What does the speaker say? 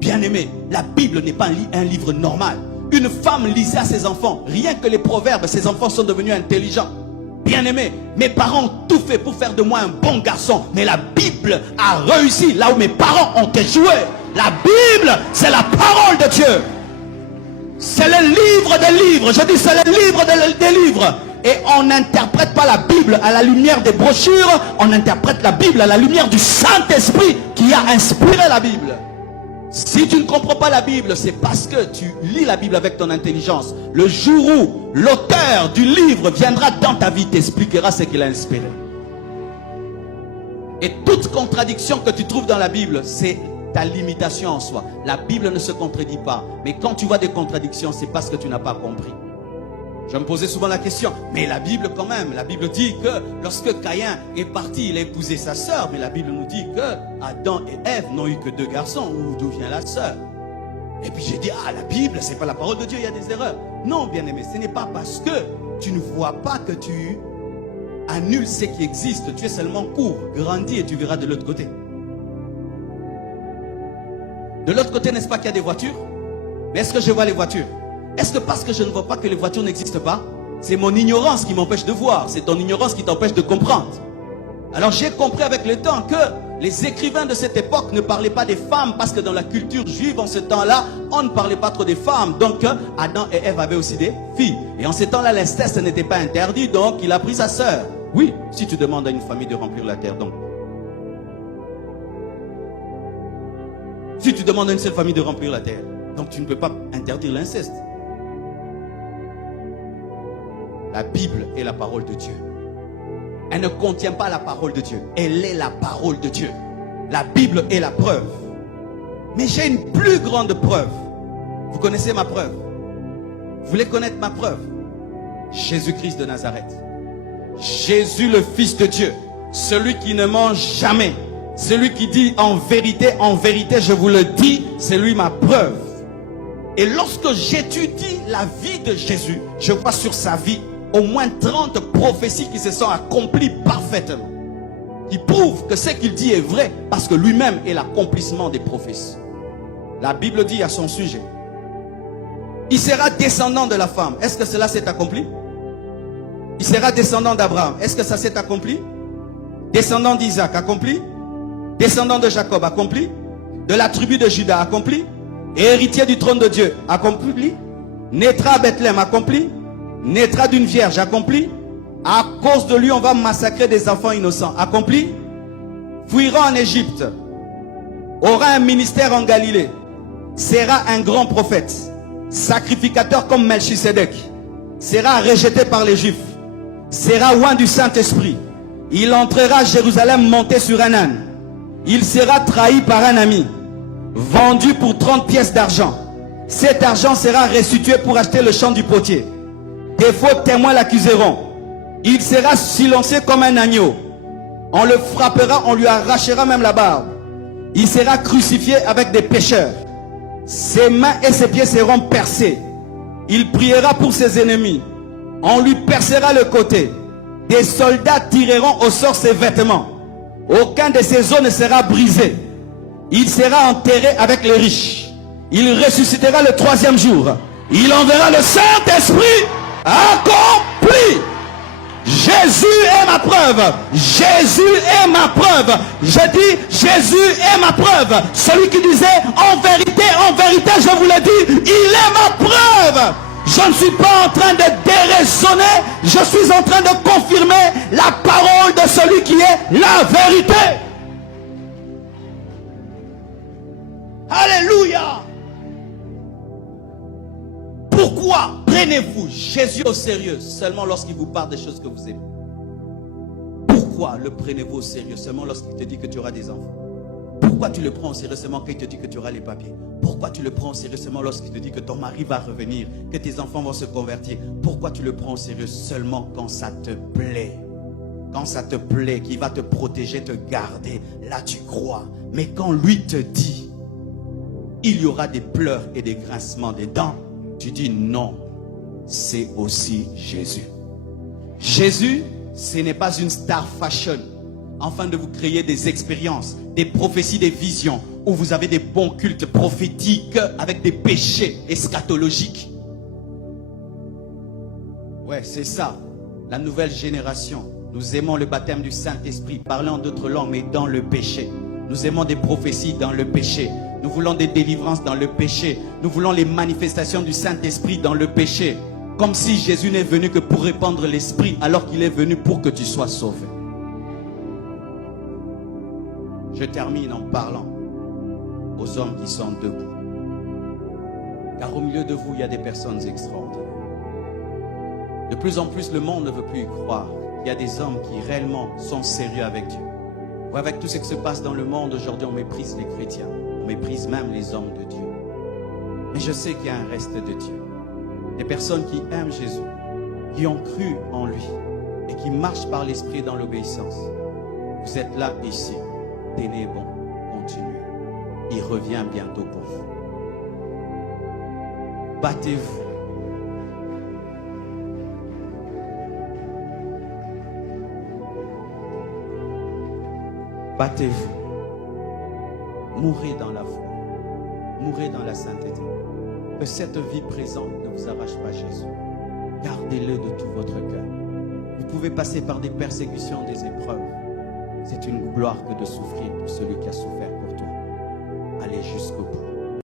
Bien-aimé, la Bible n'est pas un livre normal. Une femme lisait à ses enfants. Rien que les proverbes, ses enfants sont devenus intelligents. Bien-aimé, mes parents ont tout fait pour faire de moi un bon garçon. Mais la Bible a réussi là où mes parents ont échoué. La Bible, c'est la parole de Dieu. C'est le livre des livres. Je dis, c'est le livre des livres. Et on n'interprète pas la Bible à la lumière des brochures. On interprète la Bible à la lumière du Saint-Esprit qui a inspiré la Bible. Si tu ne comprends pas la Bible, c'est parce que tu lis la Bible avec ton intelligence. Le jour où l'auteur du livre viendra dans ta vie, t'expliquera ce qu'il a inspiré. Et toute contradiction que tu trouves dans la Bible, c'est ta limitation en soi. La Bible ne se contredit pas. Mais quand tu vois des contradictions, c'est parce que tu n'as pas compris. Je me posais souvent la question, mais la Bible quand même, la Bible dit que lorsque Caïn est parti, il a épousé sa sœur, mais la Bible nous dit que Adam et Ève n'ont eu que 2 garçons, d'où vient la sœur? Et puis j'ai dit, la Bible, c'est pas la parole de Dieu, il y a des erreurs. Non, bien-aimé, ce n'est pas parce que tu ne vois pas que tu annules ce qui existe, tu es seulement court, grandis et tu verras de l'autre côté. De l'autre côté, n'est-ce pas qu'il y a des voitures? Mais est-ce que je vois les voitures? Est-ce que parce que je ne vois pas que les voitures n'existent pas, c'est mon ignorance qui m'empêche de voir, c'est ton ignorance qui t'empêche de comprendre? Alors j'ai compris avec le temps que les écrivains de cette époque ne parlaient pas des femmes parce que dans la culture juive en ce temps-là, on ne parlait pas trop des femmes. Donc Adam et Ève avaient aussi des filles. Et en ce temps-là, l'inceste n'était pas interdit, donc il a pris sa sœur. Oui, si tu demandes à une famille de remplir la terre, donc. Si tu demandes à une seule famille de remplir la terre, donc tu ne peux pas interdire l'inceste. La Bible est la parole de Dieu. Elle ne contient pas la parole de Dieu. Elle est la parole de Dieu. La Bible est la preuve. Mais j'ai une plus grande preuve. Vous connaissez ma preuve? Vous voulez connaître ma preuve? Jésus-Christ de Nazareth. Jésus le Fils de Dieu. Celui qui ne ment jamais. Celui qui dit en vérité, je vous le dis, c'est lui ma preuve. Et lorsque j'étudie la vie de Jésus, je vois sur sa vie au moins 30 prophéties qui se sont accomplies parfaitement. Qui prouvent que ce qu'il dit est vrai parce que lui-même est l'accomplissement des prophéties. La Bible dit à son sujet, il sera descendant de la femme. Est-ce que cela s'est accompli? Il sera descendant d'Abraham. Est-ce que ça s'est accompli? Descendant d'Isaac, accompli? Descendant de Jacob, accompli? De la tribu de Juda, accompli? Et héritier du trône de Dieu, accompli? Naîtra à Bethléem, accompli? Naîtra d'une vierge, accompli? À cause de lui, on va massacrer des enfants innocents, accompli? Fuira en Égypte, aura un ministère en Galilée, sera un grand prophète, sacrificateur comme Melchisedec, sera rejeté par les Juifs, sera oint du Saint-Esprit, il entrera à Jérusalem monté sur un âne, il sera trahi par un ami, vendu pour 30 pièces d'argent. Cet argent sera restitué pour acheter le champ du potier. Des faux témoins l'accuseront. Il sera silencieux comme un agneau. On le frappera, on lui arrachera même la barbe. Il sera crucifié avec des pécheurs. Ses mains et ses pieds seront percés. Il priera pour ses ennemis. On lui percera le côté. Des soldats tireront au sort ses vêtements. Aucun de ses os ne sera brisé. Il sera enterré avec les riches. Il ressuscitera le 3e jour. Il enverra le Saint-Esprit accompli. Jésus est ma preuve. Jésus est ma preuve. Je dis, Jésus est ma preuve. Celui qui disait, en vérité, je vous le dis, il est ma preuve. Je ne suis pas en train de déraisonner. Je suis en train de confirmer la parole de celui qui est la vérité. Alléluia. Pourquoi prenez-vous Jésus au sérieux seulement lorsqu'il vous parle des choses que vous aimez? Pourquoi le prenez-vous au sérieux seulement lorsqu'il te dit que tu auras des enfants? Pourquoi tu le prends au sérieux seulement quand il te dit que tu auras les papiers? Pourquoi tu le prends au sérieux seulement lorsqu'il te dit que ton mari va revenir, que tes enfants vont se convertir? Pourquoi tu le prends au sérieux seulement quand ça te plaît? Quand ça te plaît, qu'il va te protéger, te garder, là tu crois. Mais quand lui te dit, il y aura des pleurs et des grincements des dents, tu dis non, c'est aussi Jésus. Jésus, ce n'est pas une star fashion, afin de vous créer des expériences, des prophéties, des visions, où vous avez des bons cultes prophétiques avec des péchés eschatologiques. Ouais, c'est ça, la nouvelle génération. Nous aimons le baptême du Saint-Esprit, parler en d'autres langues, mais dans le péché. Nous aimons des prophéties dans le péché. Nous voulons des délivrances dans le péché. Nous voulons les manifestations du Saint-Esprit dans le péché. Comme si Jésus n'est venu que pour répandre l'Esprit, alors qu'il est venu pour que tu sois sauvé. Je termine en parlant aux hommes qui sont debout. Car au milieu de vous, il y a des personnes extraordinaires. De plus en plus, le monde ne veut plus y croire. Il y a des hommes qui réellement sont sérieux avec Dieu. Avec tout ce qui se passe dans le monde aujourd'hui, on méprise les chrétiens. On méprise même les hommes de Dieu. Mais je sais qu'il y a un reste de Dieu. Des personnes qui aiment Jésus, qui ont cru en lui et qui marchent par l'Esprit dans l'obéissance. Vous êtes là, ici. Tenez bon, continuez. Il revient bientôt pour vous. Battez-vous. Battez-vous. Mourrez dans la foi. Mourrez dans la sainteté. Que cette vie présente ne vous arrache pas Jésus. Gardez-le de tout votre cœur. Vous pouvez passer par des persécutions, des épreuves. C'est une gloire que de souffrir pour celui qui a souffert pour toi. Allez jusqu'au bout.